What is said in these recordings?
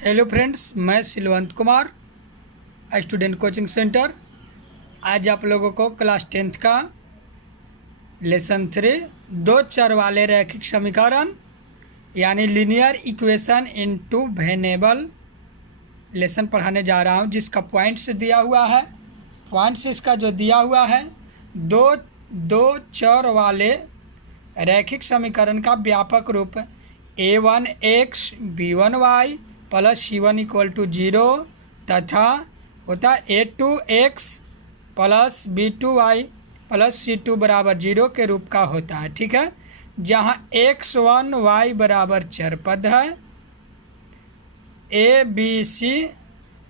Hello friends, मैं सिलवंत Kumar, student coaching centre. आज आप लोगों को क्लास 10th का लेसन 3 दो चर वाले रैखिक समीकरण यानी linear equation in two variable lesson पढ़ाने जा रहा हूं, जिसका पॉइंट्स दिया हुआ है। पॉइंट्स इसका जो दिया हुआ है, दो चर वाले रैखिक समीकरण का व्यापक रूप a1x b1y plus c1 equal to 0 तथा होता a2x plus b2y plus c2 बराबर 0 के रूप का होता है। ठीक है, जहाँ x1 y बराबर चर पद है a b c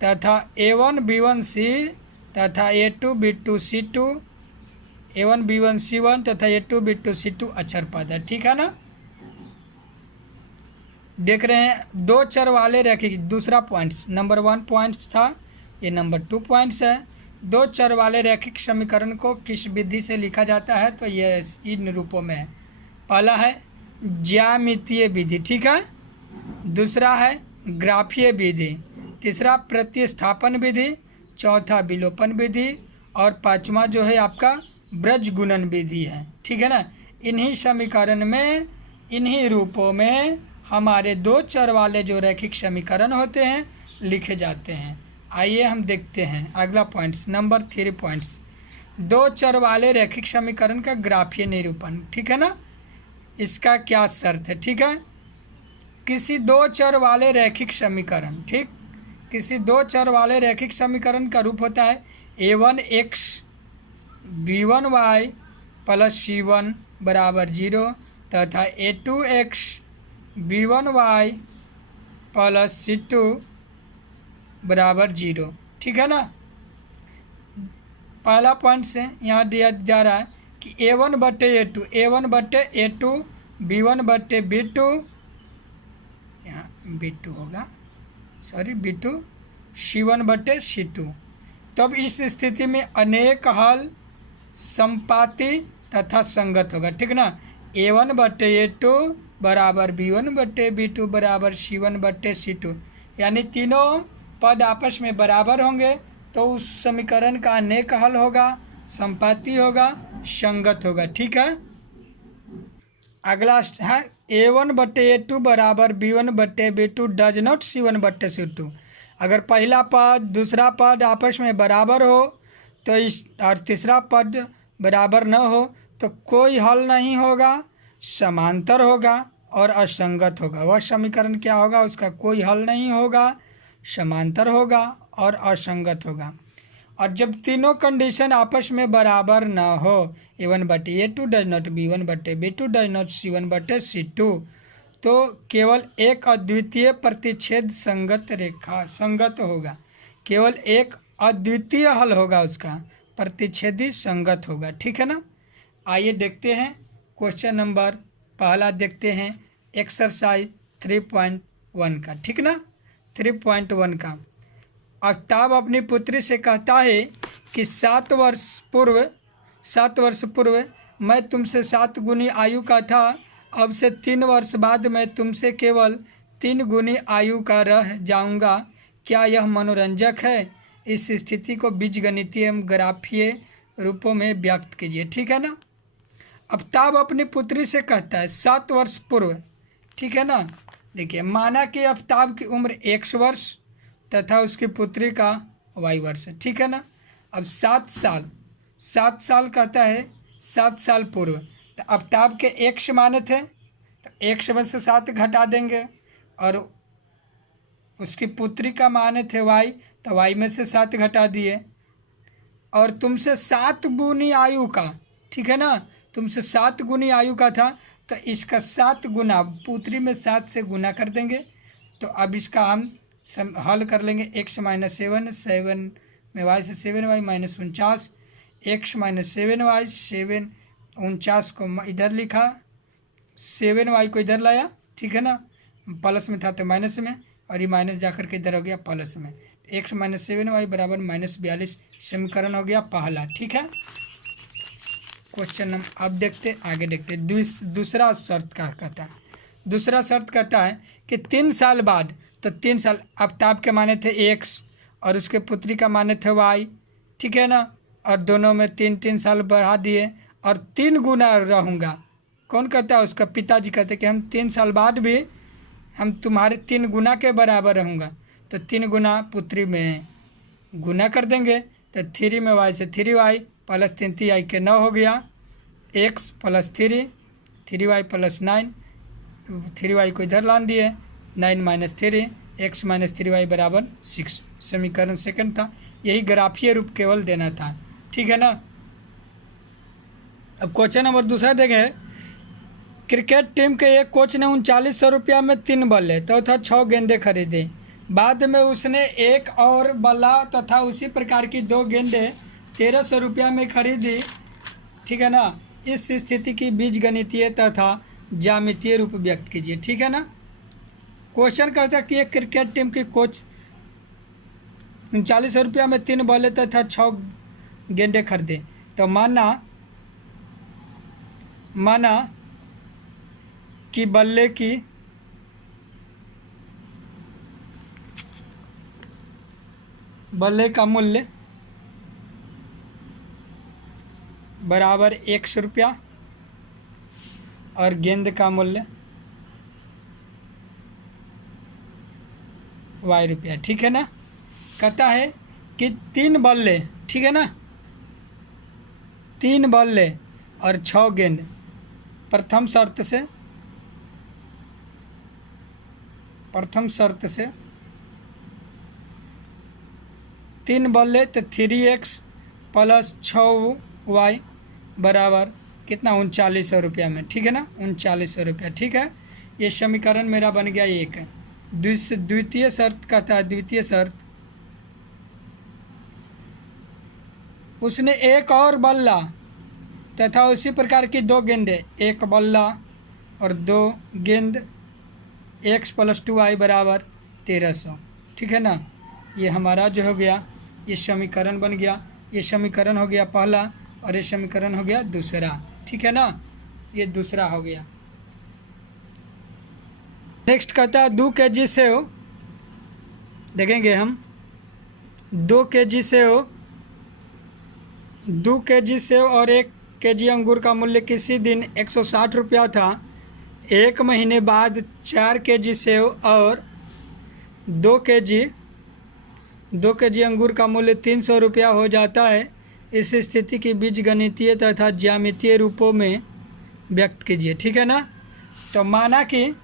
तथा a1 b1 c तथा a2 b2 c2 a1 b1 c1 तथा a2 b2 c2 अचर पद है। ठीक है ना, देख रहे हैं दो चर वाले रैखिक। दूसरा पॉइंट्स नंबर 1 पॉइंट्स था, ये नंबर 2 पॉइंट्स है। दो चर वाले रैखिक समीकरण को किस विधि से लिखा जाता है, तो ये इन रूपों में है। पहला है ज्यामितीय विधि, ठीक है। दूसरा है ग्राफीय विधि। तीसरा प्रतिस्थापन विधि। चौथा विलोपन विधि और पांचवा जो है आपका ब्रज गुणन विधि है। ठीक है ना, इन्हीं समीकरण में, इन्हीं रूपों में हमारे दो चर वाले जो रैखिक समीकरण होते हैं लिखे जाते हैं। आइए हम देखते हैं अगला पॉइंट्स नंबर 3 पॉइंट्स। दो चर वाले रैखिक समीकरण का ग्राफीय निरूपण। ठीक है ना, इसका क्या शर्त है। ठीक है, किसी दो चर वाले रैखिक समीकरण, ठीक, किसी दो चर वाले रैखिक समीकरण का रूप होता है a1x b1y प्लस c1 बराबर 0 तथा a2x b1y प्लस c2 बराबर 0। ठीक है ना, पहला पॉइंट से यहाँ दिया जा रहा है कि a1 बटे a2, a1 बटे a2 b1 बटे b2, यहाँ b2 होगा, सॉरी b2 c1 बटे c2। तब इस स्थिति में अनेक हल संपाती तथा संगत होगा। ठीक ना, a1 बटे a2 बराबर b1 बटे b2 बराबर c1 बटे c2, यानी तीनों पद आपस में बराबर होंगे तो उस समीकरण का अनेक हल होगा, संपाती होगा, संगत होगा। ठीक है, अगला है a1 बटे a2 बराबर b1 बटे b2 डज नॉट c1 बटे c2। अगर पहला पद दूसरा पद आपस में बराबर हो तो इस, और तीसरा पद बराबर न हो तो कोई हल नहीं होगा, समांतर होगा और असंगत होगा। वह समीकरण क्या होगा, उसका कोई हल नहीं होगा, समांतर होगा और असंगत होगा। और जब तीनों कंडीशन आपस में बराबर न हो, a1 बटे a2 डज नॉट b1 बटे b2 डज नॉट c1 बटे c2, तो केवल एक अद्वितीय प्रतिच्छेद संगत रेखा संगत होगा। केवल एक अद्वितीय हल होगा, उसका प्रतिच्छेदी संगत होगा। ठीक है ना, आइए देखते हैं क्वेश्चन नंबर पहला, देखते हैं एक्सरसाइज 3.1 का। ठीक ना, 3.1 का। आफ्ताब अपनी पुत्री से कहता है कि 7 वर्ष पूर्व मैं तुमसे 7 गुनी आयु का था, अब से 3 वर्ष बाद मैं तुमसे केवल 3 गुनी आयु का रह जाऊंगा। क्या यह मनोरंजक है? इस स्थिति को बीजगणितीय एवं ग्राफीय रूपों में व्यक्त कीजिए। ठीक है ना, आफ्ताब अपनी पुत्री से कहता है 7 वर्ष पूर्व। ठीक है ना, देखिए माना कि आफ्ताब की उम्र x वर्ष तथा उसकी पुत्री का y वर्ष है। ठीक है ना, अब 7 साल कहता है 7 साल पूर्व, तो आफ्ताब के x माने थे तो x में से 7 घटा देंगे, और उसकी पुत्री का माने थे y, तो y में से 7 घटा दिए। और तुमसे 7 गुनी आयु का, ठीक है ना, तुमसे 7 गुनी आयु का था, तो इसका 7 गुना पुत्री में 7 से गुना कर देंगे। तो अब इसका हम हल कर लेंगे। x माइनस 7 में y से 7y minus 49, x minus 7y 7 49 को इधर लिखा, 7y को इधर लाया। ठीक है ना, प्लस में था तो माइनस में, और ये माइनस जाकर के इधर हो गया प्लस में। x माइनस 7y बराबर माइनस 42 समीकरण हो गया पहला। ठीक है, क्वेश्चन नंबर अब देखते आगे देखते दूसरा शर्त क्या कहता है। दूसरा शर्त कहता है कि 3 साल बाद तो 3 साल। आफ्ताब के माने थे x और उसके पुत्री का माने थे y, ठीक है ना। और दोनों में 3-3 साल बढ़ा दिए और 3 गुना रहूँगा। कौन कहता है? उसका पिताजी कहते कि हम 3 साल बाद भी हम तुम्हारे 3 गुना के बराबर रहूँगा। तो 3 गुना पुत्री में गुना कर देंगे तो 3 में y से 3y प्लस 3y के 9 हो गया, x plus 3y plus 9, 3y को इधर लान दिए, 9 माइनस 3 x माइनस 3y बराबर 6। समीकरण सेकंड था। यही ग्राफीय रूप केवल देना था, ठीक है ना। अब क्वेश्चन नंबर दूसरा देखें। क्रिकेट टीम के एक कोच ने 3900 रुपया में 3 बल्ले तथा 6 गेंदें खरीदे। बाद में उसने एक और बल्ला तथा उसी प्रकार की 2 गेंदें 1300 रुपया में खरीदी, ठीक है ना। इस स्थिति की बीजगणितीय तथा ज्यामितीय रूप व्यक्त कीजिए, ठीक है ना। क्वेश्चन कहता है कि एक क्रिकेट टीम की कोच 3900 रुपया में 3 बल्ले तथा 6 गेंदें खरीदे। तो माना कि बल्ले का मूल्य बराबर 100 रुपया और गेंद का मूल्य y रुपया, ठीक है ना। कहता है कि 3 बल्ले, ठीक है ना, 3 बल्ले और 6 गेंद। प्रथम शर्त से 3 बल्ले तो 3x प्लस 6y बराबर कितना? 3900 रुपया में, ठीक है ना, 3900 रुपया, ठीक है। ये समीकरण मेरा बन गया एक है। द्वितीय शर्त कहता है, द्वितीय शर्त, उसने एक और बल्ला तथा उसी प्रकार की 2 गेंदें, एक बल्ला और 2 गेंद, x प्लस 2y बराबर 1300, ठीक है ना। ये हमारा जो हो गया ये समीकरण बन गया। ये समीकरण हो गया पहला और ये समीकरण हो गया दूसरा, ठीक है ना। ये दूसरा हो गया। नेक्स्ट कहता है 2 kg सेव, देखेंगे हम 2 kg सेव और 1 kg अंगूर का मूल्य किसी दिन 160 रुपया था। 1 महीने बाद 4 kg सेव और 2 kg अंगूर का मूल्य 300 रुपया हो जाता है। इस स्थिति की बीजगणितीय तथा ज्यामितीय रूपों में व्यक्त कीजिए, ठीक है ना। तो माना कि,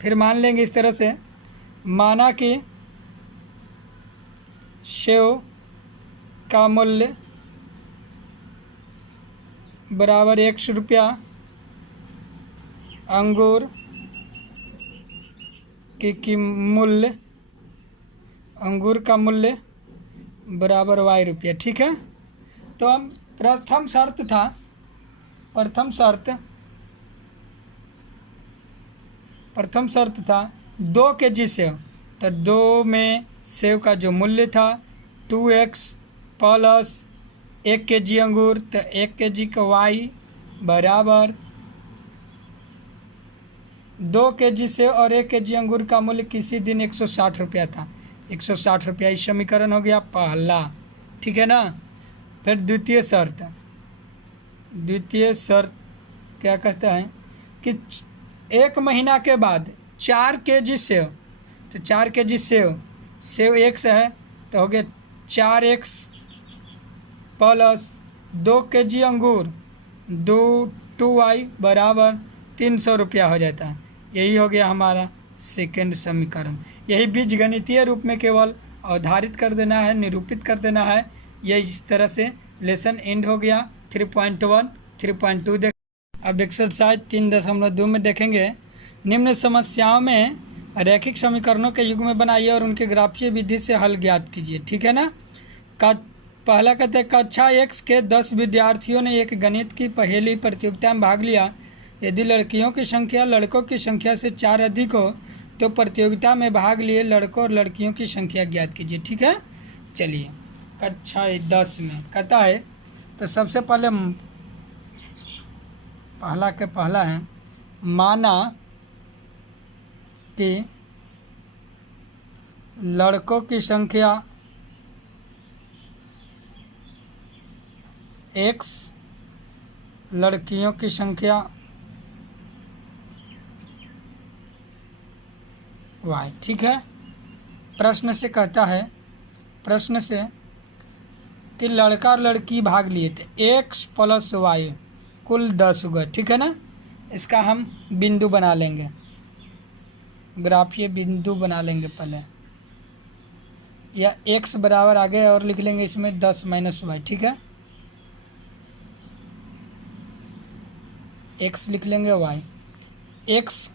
फिर मान लेंगे इस तरह से, माना कि सेव का मूल्य बराबर 100 रुपया, अंगूर की मूल्य, अंगूर का मूल्य बराबर y रुपया, ठीक है। तो हम प्रथम शर्त 2 kg सेव, तो 2 में सेव का जो मूल्य था 2x प्लस 1 kg अंगूर, तो 1 kg का y बराबर 2 kg सेव और 1 kg अंगूर का मूल्य किसी दिन 160 रुपया था। 160 रुपया इस समीकरण हो गया पहला, ठीक है ना। फिर द्वितीय शर्त क्या कहता है कि 1 महीना के बाद 4 kg सेव, तो 4 kg सेव x है तो हो गया 4x प्लस 2 kg अंगूर 2y बराबर 300 रुपया हो जाता है। यही हो गया हमारा सेकंड समीकरण। यही बीजगणितीय रूप में केवल अवधारित कर देना है, निरूपित कर देना है। यह इस तरह से लेसन एंड हो गया। 3.1 3.2 देख। अब एक्सरसाइज 3.2 में देखेंगे। निम्न समस्याओं में रैखिक समीकरणों के युग्म बनाइए और उनके ग्राफीय विधि से हल ज्ञात कीजिए, ठीक है ना। पहला कहते हैं कक्षा 1 के 10 विद्यार्थियों ने एक गणित की पहेली प्रतियोगिता में भाग लिया। यदि लड़कियों की संख्या लड़कों की संख्या से 4 अधिक हो तो प्रतियोगिता में भाग लिए लड़कों और लड़कियों की संख्या ज्ञात कीजिए, ठीक है। चलिए कक्षा 10 में कहता है, तो सबसे पहले पहला है, माना कि लड़कों की संख्या x, लड़कियों की संख्या y। ठीक है। प्रश्न से कहता है, प्रश्न से कि लड़का और लड़की भाग लिए थे, x + y कुल 10 हुआ। ठीक है ना। इसका हम बिंदु बना लेंगे, ग्राफीय बिंदु बना लेंगे पहले, या x बराबर आगे और लिख लेंगे इसमें 10 - y। ठीक है। x लिख लेंगे, y x,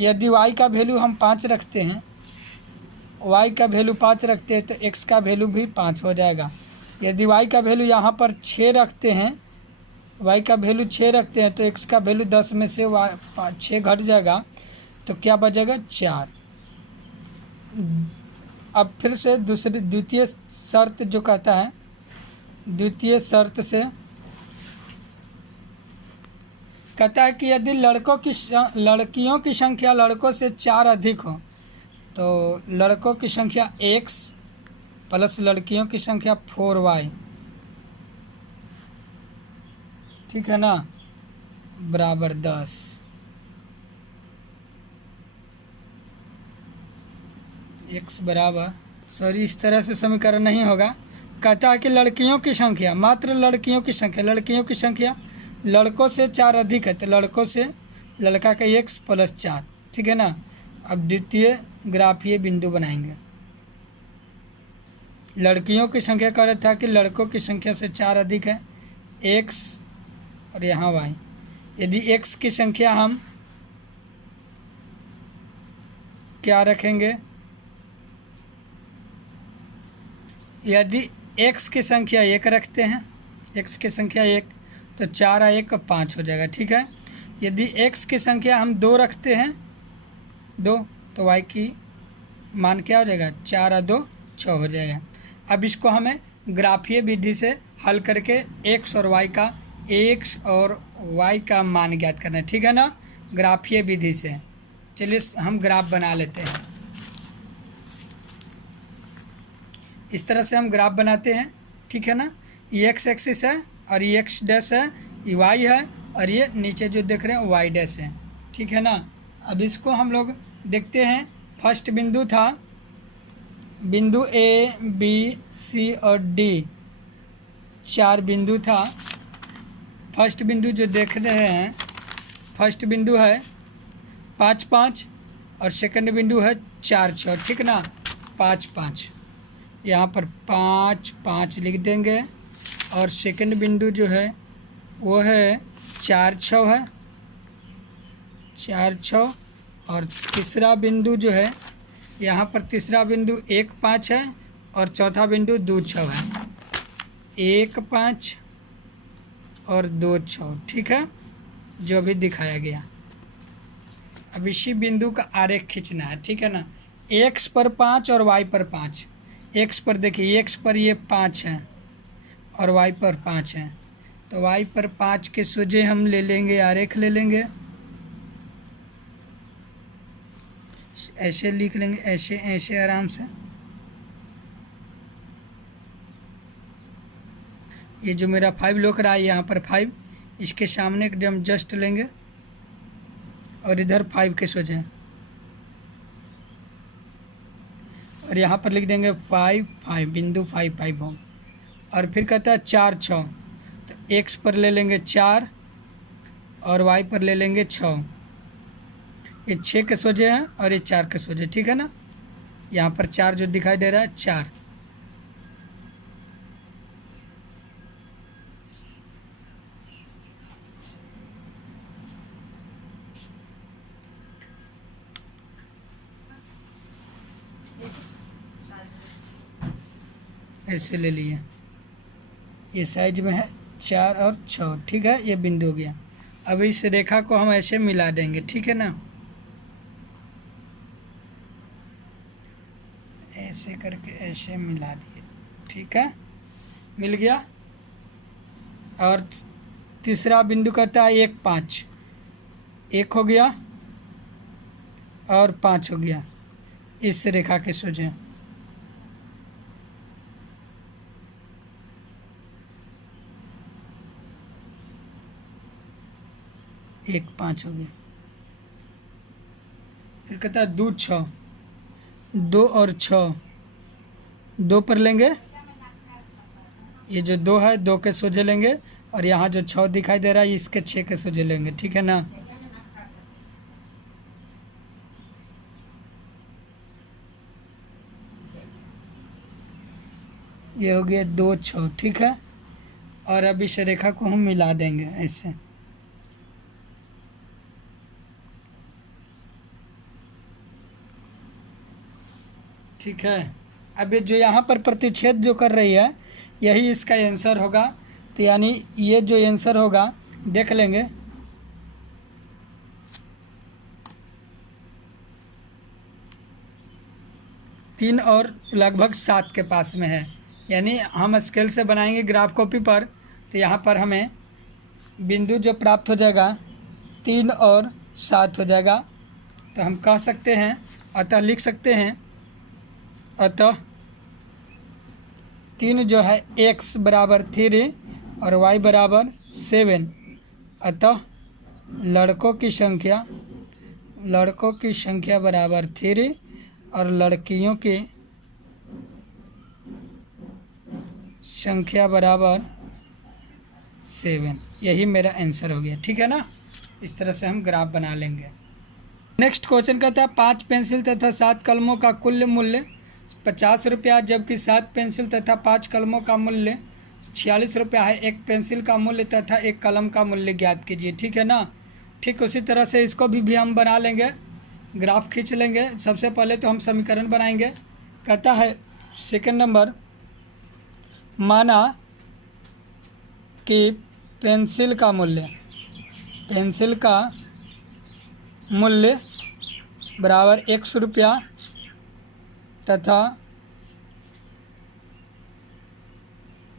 यदि y का वैल्यू हम 5 रखते हैं, y का वैल्यू 5 रखते हैं तो x का वैल्यू भी 5 हो जाएगा। यदि y का वैल्यू यहाँ पर 6 रखते हैं, y का वैल्यू 6 रखते हैं तो x का वैल्यू 10 में से 6 घट जाएगा, तो क्या बचेगा 4। अब फिर से द्वितीय शर्त जो कहता है, द्वितीय शर्त से कहता है कि यदि लड़कियों की संख्या लड़कों से 4 अधिक हो, तो लड़कों की संख्या x + लड़कियों की संख्या 4y, ठीक है ना, बराबर 10। x बराबर, सॉरी इस तरह से समीकरण नहीं होगा। कहता है कि लड़कियों की संख्या, मात्र लड़कियों की संख्या, लड़कियों की संख्या लड़कों से 4 अधिक है, तो लड़कों से लड़का का x + 4। ठीक है ना। अब द्वितीय ग्राफीय बिंदु बनाएंगे। लड़कियों की संख्या कह रहा था कि लड़कों की संख्या से 4 अधिक है, x और यहाँ y। यदि x की संख्या हम क्या रखेंगे, यदि x की संख्या 1 रखते हैं, x की संख्या 1, तो 4 और 1 5 हो जाएगा। ठीक है। यदि x की संख्या हम 2 रखते हैं, 2, तो y की मान क्या हो जाएगा, 4 और 2 6 हो जाएगा। अब इसको हमें ग्राफीय विधि से हल करके x और y का मान ज्ञात करना है। ठीक है ना, ग्राफीय विधि से। चलिए हम ग्राफ बना लेते हैं। इस तरह से हम ग्राफ बनाते हैं। ठीक है ना। ये x एक्सिस है और ये x डैश है, ये y है और ये नीचे जो देख रहे हैं y डैश है। ठीक है ना। अब इसको हम लोग देखते हैं। फर्स्ट बिंदु था, बिंदु A, B, C और D, 4 बिंदु था। फर्स्ट बिंदु जो देख रहे हैं, फर्स्ट बिंदु है 5 5 और सेकंड बिंदु है 4 6। ठीक ना, 5 5, यहाँ पर 5 5 लिख देंगे। और सेकंड बिंदु जो है वो है 4 6 है, 4 6। और तीसरा बिंदु जो है, यहाँ पर तीसरा बिंदु 1 5 है और चौथा बिंदु 2 6 है, 1 5 और 2 6। ठीक है, जो भी दिखाया गया। अब इसी बिंदु का आरेख खींचना है। ठीक है ना। x पर 5 और y पर 5। x पर देखिए, x पर ये 5 है और y पर 5 है, तो y पर 5 के सोझे हम ले लेंगे, आरेख ले लेंगे, ऐसे लिख लेंगे, ऐसे ऐसे आराम से। ये जो मेरा 5 लोक रहा है, यहाँ पर 5, इसके सामने एकदम जस्ट लेंगे और इधर 5 के सोझे, और यहाँ पर लिख देंगे 5 5, बिंदु 5 5 हो। और फिर कहता है 4 6, तो x पर ले लेंगे 4 और y पर ले लेंगे 6। ये 6 के सोझे हैं और ये 4 के सोझे। ठीक है ना। यहाँ पर 4 जो दिखाई दे रहा है, 4। ऐसे ले लिए, ये साइज में है 4 और 6। ठीक है, ये बिंदु हो गया। अब इस रेखा को हम ऐसे मिला देंगे। ठीक है ना, ऐसे करके ऐसे मिला दिए। ठीक है, मिल गया। और तीसरा बिंदु कहता है 1 5, 1 हो गया और 5 हो गया, इस रेखा के सोझे। एक 5 हो गया। फिर कहता है 2 6, 2 और 6, 2 पर लेंगे, ये जो 2 है 2 के सोझे लेंगे, और यहाँ जो 6 दिखाई दे रहा है इसके 6 के सोझे लेंगे, ठीक है ना। ये हो गया 2 6, ठीक है। और अब इस रेखा को हम मिला देंगे ऐसे। ठीक है। अब ये जो यहाँ पर प्रतिच्छेद जो कर रही है यही इसका आंसर होगा। तो यानी ये जो आंसर होगा देख लेंगे। तीन और लगभग 7 के पास में है। यानी हम स्केल से बनाएंगे ग्राफ कॉपी पर, तो यहाँ पर हमें बिंदु जो प्राप्त हो जाएगा 3 और 7 हो जाएगा। तो हम कह सकते हैं, अतः लिख सकते हैं, अतः 3 जो है x बराबर 3 और y बराबर 7। अतः लड़कों की संख्या बराबर 3 और लड़कियों की संख्या बराबर 7। यही मेरा आंसर हो गया, ठीक है ना। इस तरह से हम ग्राफ बना लेंगे। नेक्स्ट क्वेश्चन कहता है 5 पेंसिल तथा 7 कलमों का कुल मूल्य 50 रुपया, जबकि 7 पेंसिल तथा 5 कलमों का मूल्य 46 रुपया है। एक पेंसिल का मूल्य तथा एक कलम का मूल्य ज्ञात कीजिए, ठीक है ना। ठीक उसी तरह से इसको भी हम बना लेंगे, ग्राफ खींच लेंगे। सबसे पहले तो हम समीकरण बनाएंगे। कहता है सेकंड नंबर, माना कि पेंसिल का मूल्य बराबर 100 रुपया तथा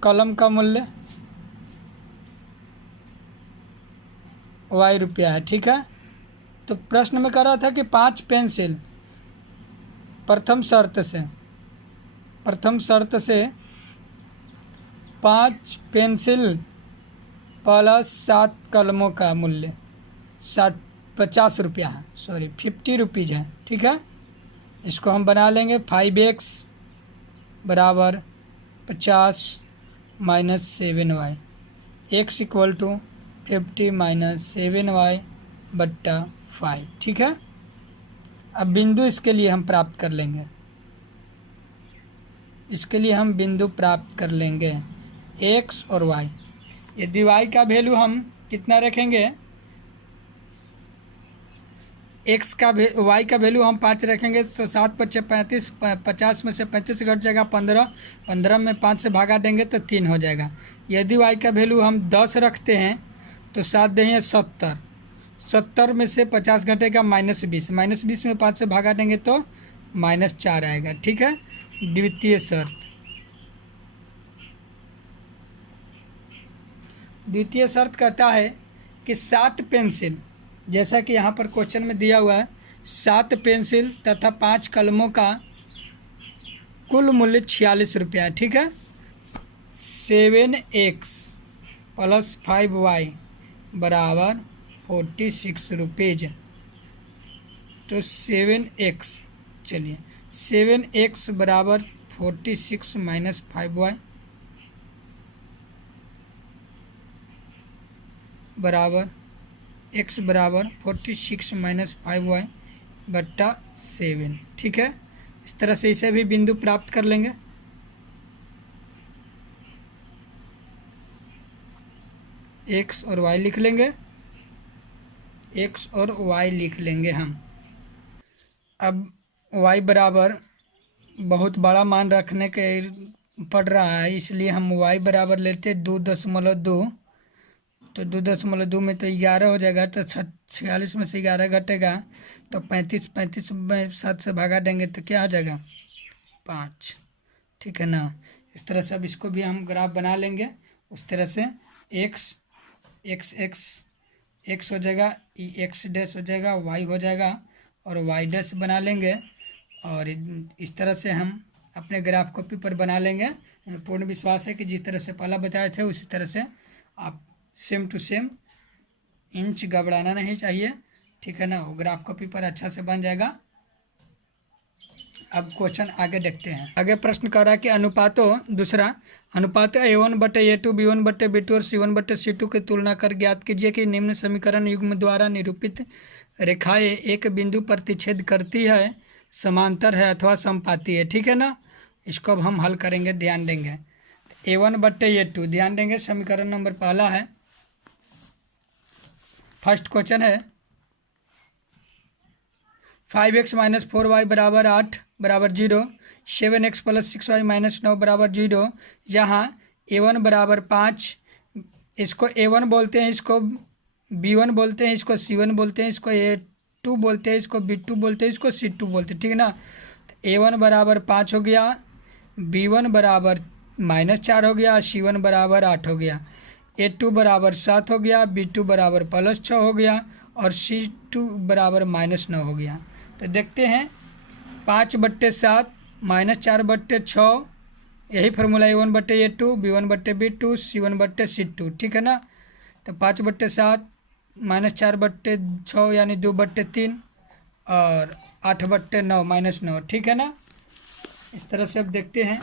कलम का मूल्य y रुपया है, ठीक है। तो प्रश्न में कह रहा था कि 5 पेंसिल, प्रथम शर्त से 5 पेंसिल प्लस 7 कलमों का मूल्य 50 रुपया है, 50 रुपीज़ है, ठीक है। इसको हम बना लेंगे। 5x बराबर 50 minus 7y, x equal to 50 minus 7y बट्टा 5, ठीक है। अब बिंदु इसके लिए हम प्राप्त कर लेंगे। बिंदु प्राप्त कर लेंगे x और y। यदि y का वैल्यू हम कितना रखेंगे, x का y का वैल्यू हम 5 रखेंगे तो 7 × 5 = 35, 50 में से 35 घट जाएगा 15, 15 में 5 से भागा देंगे तो 3 हो जाएगा। यदि y का वैल्यू हम 10 रखते हैं तो 7 देंगे 70, 70 में से 50 घटेगा -20, -20 में 5 से भागा देंगे तो -4 आएगा, ठीक है। द्वितीय शर्त कहता है कि 7 पेंसिल, जैसा कि यहाँ पर क्वेश्चन में दिया हुआ है, 7 पेंसिल तथा 5 कलमों का कुल मूल्य 46 रुपया, ठीक है। 7x प्लस 5y बराबर 46 रुपीज़। तो 7x बराबर 46 माइनस 5y बराबर x बराबर 46 माइनस 5y बट्टा 7, ठीक है। इस तरह से इसे भी बिंदु प्राप्त कर लेंगे। x और y लिख लेंगे हम। अब y बराबर बहुत बड़ा मान रखने के पड़ रहा है, इसलिए हम y बराबर लेते 2.2। तो 2.2 में तो 11 हो जाएगा, तो 46 में से 11 घटेगा तो 35 में 7 से भागा देंगे तो क्या हो जाएगा 5, ठीक है ना। इस तरह से अब इसको भी हम ग्राफ बना लेंगे। उस तरह से x हो जाएगा, x डैश हो जाएगा, y हो जाएगा और y डैश बना लेंगे। और इस तरह से हम अपने ग्राफ को पेपर बना लेंगे। पूर्ण विश्वास है कि जिस तरह से पहला बताए थे उसी तरह से आप सेम टू सेम, इंच घबराना नहीं चाहिए, ठीक है ना। वो ग्राफ कॉपी पर अच्छा से बन जाएगा। अब क्वेश्चन आगे देखते हैं। आगे प्रश्न कर रहा है कि अनुपातों, दूसरा अनुपात A1/A2 B1/B2 और C1/C2 की तुलना कर ज्ञात कीजिए कि निम्न समीकरण युग्म द्वारा निरूपित रेखाएं एक बिंदु प्रतिच्छेद करती है, समांतर है अथवा समपाती है, ठीक है ना। इसको अब हम हल करेंगे, ध्यान देंगे। A1/A2 ध्यान देंगे, समीकरण नंबर पहला है। फर्स्ट क्वेश्चन है 5x - 4y = 8 = 0, 7x + 6y - 9 = 0। यहाँ A1 = 5, इसको A1 बोलते हैं, इसको B1 बोलते हैं, इसको C1 बोलते हैं, इसको A2 बोलते हैं, इसको B2 बोलते हैं, इसको C2 बोलते हैं, ठीक है ना। तो A1 = 5 हो गया, B1 = -4 हो गया, C1 = 8 हो गया, A2 = 7 हो गया, B2 = +6 हो गया और C2 = -9 हो गया। तो देखते हैं 5/7 -4/6, यही फार्मूला A1/A2 B1/B2 C1/C2, ठीक है ना। तो 5/7 -4/6 यानी 2/3 और 8/9 -9, ठीक है ना। इस तरह से अब देखते हैं,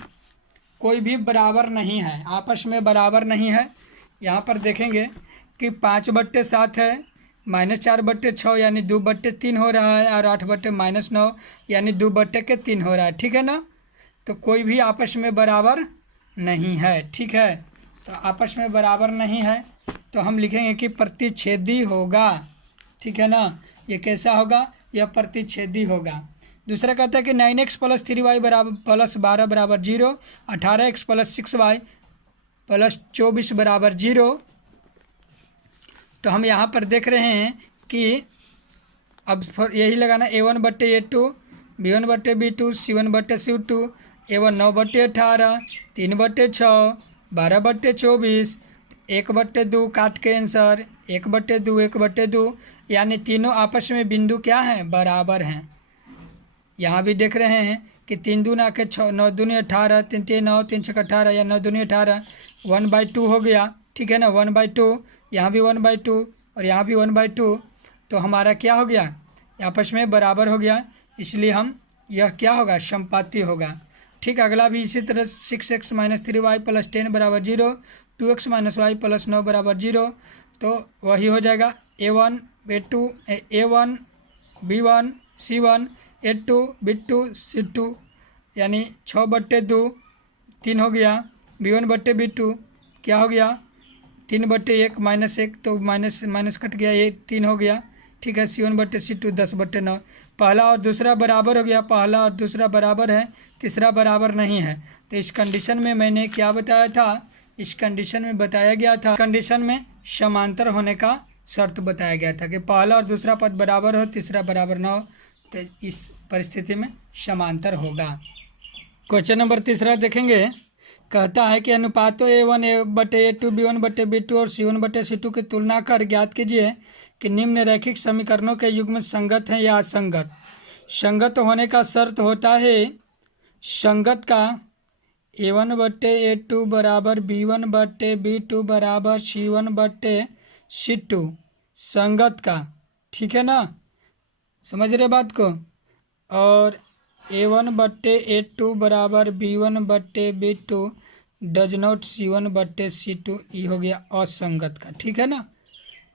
कोई भी बराबर नहीं है, आपस में बराबर नहीं है। यहाँ पर देखेंगे कि 5/7 है, -4/6 यानी 2/3 हो रहा है और 8/-9 यानी 2/3 हो रहा है, ठीक है ना। तो कोई भी आपस में बराबर नहीं है, ठीक है। तो आपस में बराबर नहीं है तो हम लिखेंगे कि प्रतिच्छेदी होगा, ठीक है ना। ये कैसा होगा, यह प्रतिच्छेदी होगा। दूसरा कहता है कि 9x + 3y + 12 = 0, 18x + 6y + 24 = 0। तो हम यहाँ पर देख रहे हैं कि अब यही लगाना, A1/A2 B1/B2 C1/C2, A1 9/18 3/6 12/24 1/2 काट के आंसर 1/2 1/2, यानी तीनों आपस में बिंदु क्या हैं, बराबर हैं। यहाँ भी देख रहे हैं कि 3 दूना के 6, 9 दूनी 18 3 3 9 3 6 18 या 9 दूनी 18, 1/2 हो गया, ठीक है ना। 1/2, यहाँ भी 1/2 और यहाँ भी 1/2, तो हमारा क्या हो गया, आपस में बराबर हो गया, इसलिए हम यह क्या होगा, समपाती होगा। ठीक, अगला भी इसी तरह 6x - 3y + 10 = 0, 2x - y + 9 = 0। तो वही हो जाएगा A1 B1 C1 A2 B2 C2, यानी 6/2 3 हो गया, B1/B2 क्या हो गया 3/1 -1, तो माइनस कट गया, 1 3 हो गया, ठीक है। C1/C2 10/9, पहला और दूसरा बराबर हो गया, पहला और दूसरा बराबर है, तीसरा बराबर नहीं है। तो इस कंडीशन में मैंने क्या बताया था, इस कंडीशन में बताया गया था, कंडीशन में समांतर होने का शर्त बताया गया था कि पहला और दूसरा पद बराबर हो, तीसरा बराबर ना हो, तो इस परिस्थिति में समांतर होगा। क्वेश्चन नंबर तीसरा देखेंगे, कहता है कि अनुपातों A1/A2 B1/B2 और C1/C2 की तुलना कर ज्ञात कीजिए कि निम्न रैखिक समीकरणों के युग्म संगत हैं या असंगत। संगत होने का शर्त होता है, संगत का A1/A2 = B1/B2 = C1/C2, संगत का, ठीक है ना, समझ रहे बात को। और A1/A2 = B1/B2 does not C1/C2, ये हो गया असंगत का, ठीक है ना,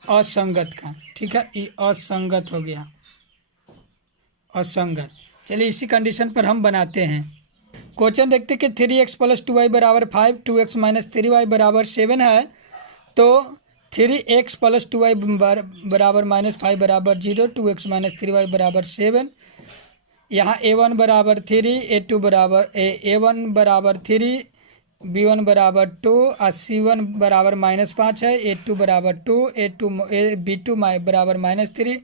असंगत का, ठीक है, ये असंगत हो गया, असंगत। चलिए इसी कंडीशन पर हम बनाते हैं। क्वेश्चन देखते कि 3x + 2y = 5, 2x - 3y = 7 है। तो 3x + 2y = -5 = 0, 2x - 3y = 7। यहाँ A1 = 3, A2 A1 = 3, B1 = 2 और C1 = -5 है, A2 = 2, B2 = -3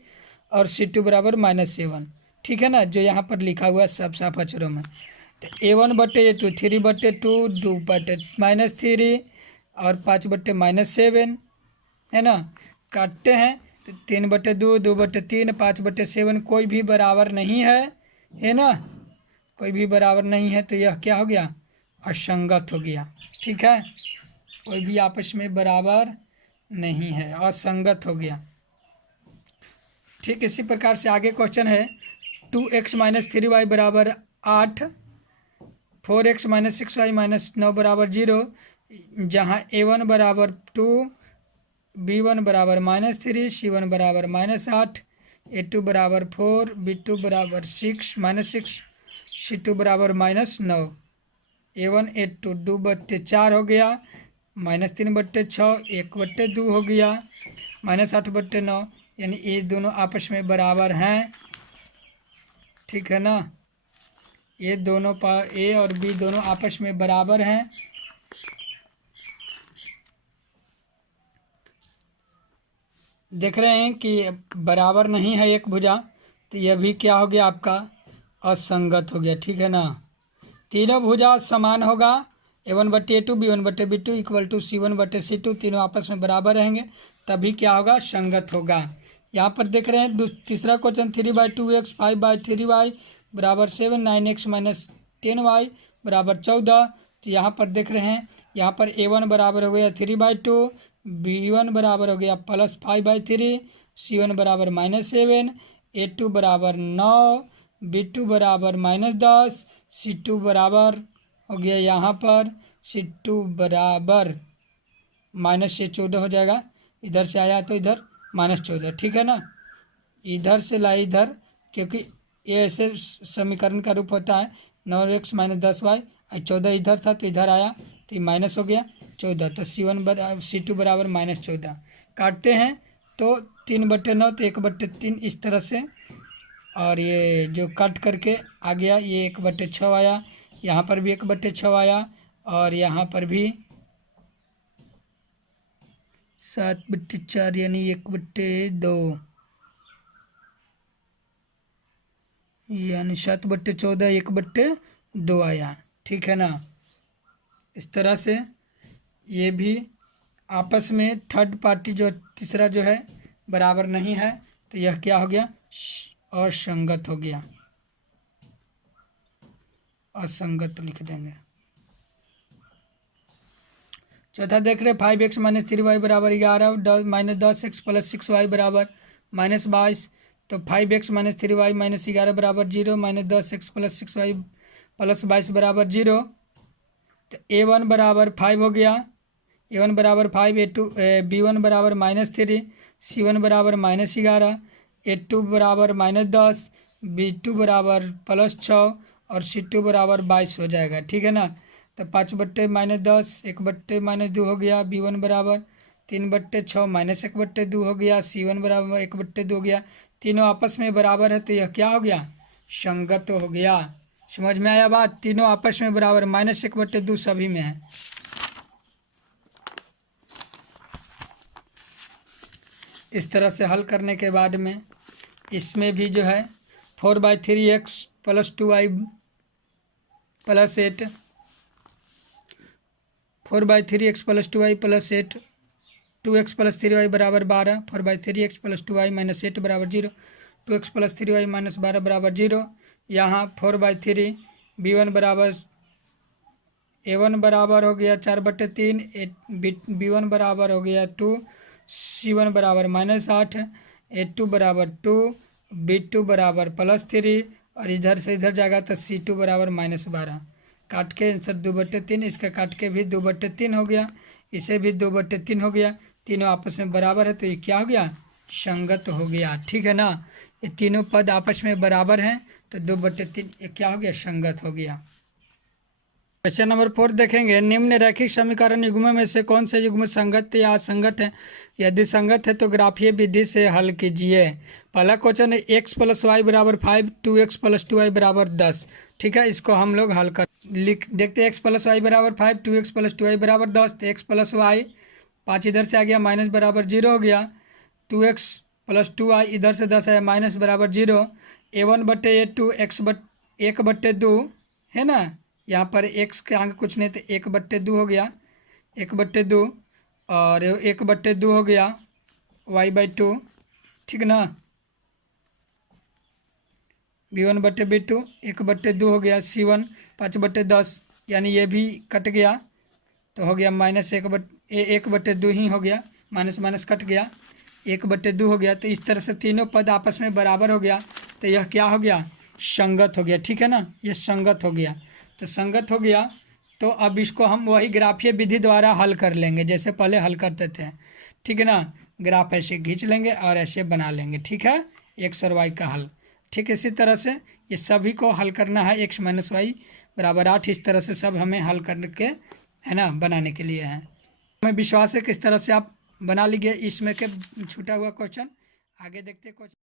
और C2 = -7, ठीक है ना, जो यहाँ पर लिखा हुआ है सब साफ अक्षरों में। तो A1/A2 3/2 2/-3 और 5/-7 है ना, काटते हैं तो 3/2 2/3 5/7, कोई भी बराबर नहीं है, है ना। कोई भी बराबर नहीं है तो यह क्या हो गया, असंगत हो गया। ठीक है, कोई भी आपस में बराबर नहीं है, असंगत हो गया। ठीक इसी प्रकार से आगे क्वेश्चन है 2x माइनस 3y बराबर 8, 4x माइनस 6y माइनस 9 बराबर 0, जहाँ a1 बराबर 2, b1 बराबर -3, c1 बराबर -8, a2 बराबर 4, b2 बराबर 6 -6, c2 बराबर -9। a1 a2 2/4 हो गया, -3/6, 1/2 हो गया, -8/9, यानी ये दोनों आपस में बराबर हैं। ठीक है ना, ये दोनों ए और बी दोनों आपस में बराबर हैं। देख रहे हैं कि बराबर नहीं है एक भुजा, तो यह भी क्या हो गया आपका, असंगत हो गया। ठीक है ना, तीनों भुजा समान होगा, a1/a2 b1/b2 equal to c1/c2, तीनों आपस में बराबर रहेंगे, तभी क्या होगा, संगत होगा। यहाँ पर देख रहे हैं तीसरा क्वेश्चन 3/2x 5/3y बराबर 7, 9x माइनस 10y बराबर 14। तो यहाँ पर देख रहे हैं, यहाँ पर a1 बराबर हो गया 3/2, b1 बराबर हो गया +5/3, c1 बराबर -7, a2 बराबर 9, b2 बराबर -10, c2 बराबर हो गया यहाँ पर c2 बराबर -14 हो जाएगा। इधर से आया तो इधर -14। ठीक है ना, इधर से लाए इधर, क्योंकि ये ऐसे समीकरण का रूप होता है 9x माइनस 10y, 14 इधर था तो इधर आया तो ये माइनस हो गया 14, तो c2 बराबर -14। काटते हैं तो 3/9 तो 1/3 इस तरह से, और ये जो कट करके आ गया ये 1/6 आया, यहाँ पर भी 1/6 आया, और यहाँ पर भी 7/4 यानी 1/2, यानी 7/14 1/2 आया। ठीक है ना, इस तरह से ये भी आपस में थर्ड पार्टी जो तीसरा जो है बराबर नहीं है, तो यह क्या हो गया, असंगत हो गया, असंगत लिख देंगे। चौथा देख रहे 5x माइनस 3y बराबर 11, -10x प्लस 6y बराबर -22, तो 5x माइनस 3y माइनस 11 बराबर 0, -10x प्लस 6y प्लस 22 बराबर 0। तो a1 बराबर 5 हो गया, a1 बराबर 5, a2 b1 बराबर -3, c1 बराबर -11, a2 बराबर -10, b2 बराबर +6 और c2 बराबर 22 हो जाएगा। ठीक है ना, तो 5/-10 1/-2 हो गया, b1 बराबर 3/6 -1/2 हो गया, c1 बराबर 1/2 हो गया, तीनों आपस में बराबर है तो यह क्या हो गया, संगत हो गया। समझ में आया बात, तीनों आपस में बराबर, -1/2 सभी में है। इस तरह से हल करने के बाद में इसमें भी जो है 4/3x plus 2y plus 8, 4/3x plus 2y plus 8, 2x plus 3y बराबर 12, 4/3x प्लस 2y माइनस 8 बराबर 0, 2x प्लस 3y माइनस 12 बराबर 0। यहाँ 4/3 b1 बराबर a1 बराबर हो गया 4/3, b1 बराबर हो गया 2, c1 बराबर -8, a2 बराबर 2, b2 बराबर +3, और इधर से इधर जाएगा तो c2 बराबर -12। काट के आंसर 2/3, इसका काट के भी 2/3 हो गया, इसे भी 2/3 हो गया, तीनों आपस में बराबर है तो ये क्या हो गया, संगत हो गया। ठीक है ना, ये तीनों पद आपस में बराबर हैं तो 2/3 ये क्या हो गया, संगत हो गया। क्वेश्चन नंबर 4 देखेंगे, निम्न रैखिक समीकरण युग्म में से कौन से युग्म संगत या असंगत है, यदि संगत है तो ग्राफीय विधि से हल कीजिए। पहला क्वेश्चन है x प्लस वाई बराबर 5, 2x प्लस 2y बराबर 10। ठीक है, इसको हम लोग हल कर लिख देखते हैं। x प्लस वाई बराबर 5, 2x प्लस 2y बराबर 10, तो x प्लस वाई 5 इधर से आ गया, माइनस बराबर 0 हो गया, 2x प्लस 2y इधर से 10 आया, माइनस बराबर 0, a1/a2 1/2 है ना, यहाँ पर x के आगे कुछ नहीं तो 1/2 हो गया, 1/2 और 1/2 हो गया y/2। ठीक ना, b1/b2 1/2 हो गया, c1 5/10 यानी ये भी कट गया तो हो गया -1/2 ही हो गया, माइनस माइनस कट गया, 1/2 हो गया। तो इस तरह से तीनों पद आपस में बराबर हो गया तो यह क्या हो गया, संगत हो गया। ठीक है ना, ये संगत हो गया। तो संगत हो गया तो अब इसको हम वही ग्राफीय विधि द्वारा हल कर लेंगे जैसे पहले हल करते थे। ठीक है ना, ग्राफ ऐसे खींच लेंगे और ऐसे बना लेंगे। ठीक है, एक्स और वाई का हल। ठीक है, इसी तरह से ये सभी को हल करना है, x - y = 8। इस तरह से सब हमें हल करके है ना बनाने के लिए है। हमें विश्वास है कि इस तरह से आप बना लीजिए इसमें के छूटा हुआ क्वेश्चन। आगे देखते हैं क्वेश्चन।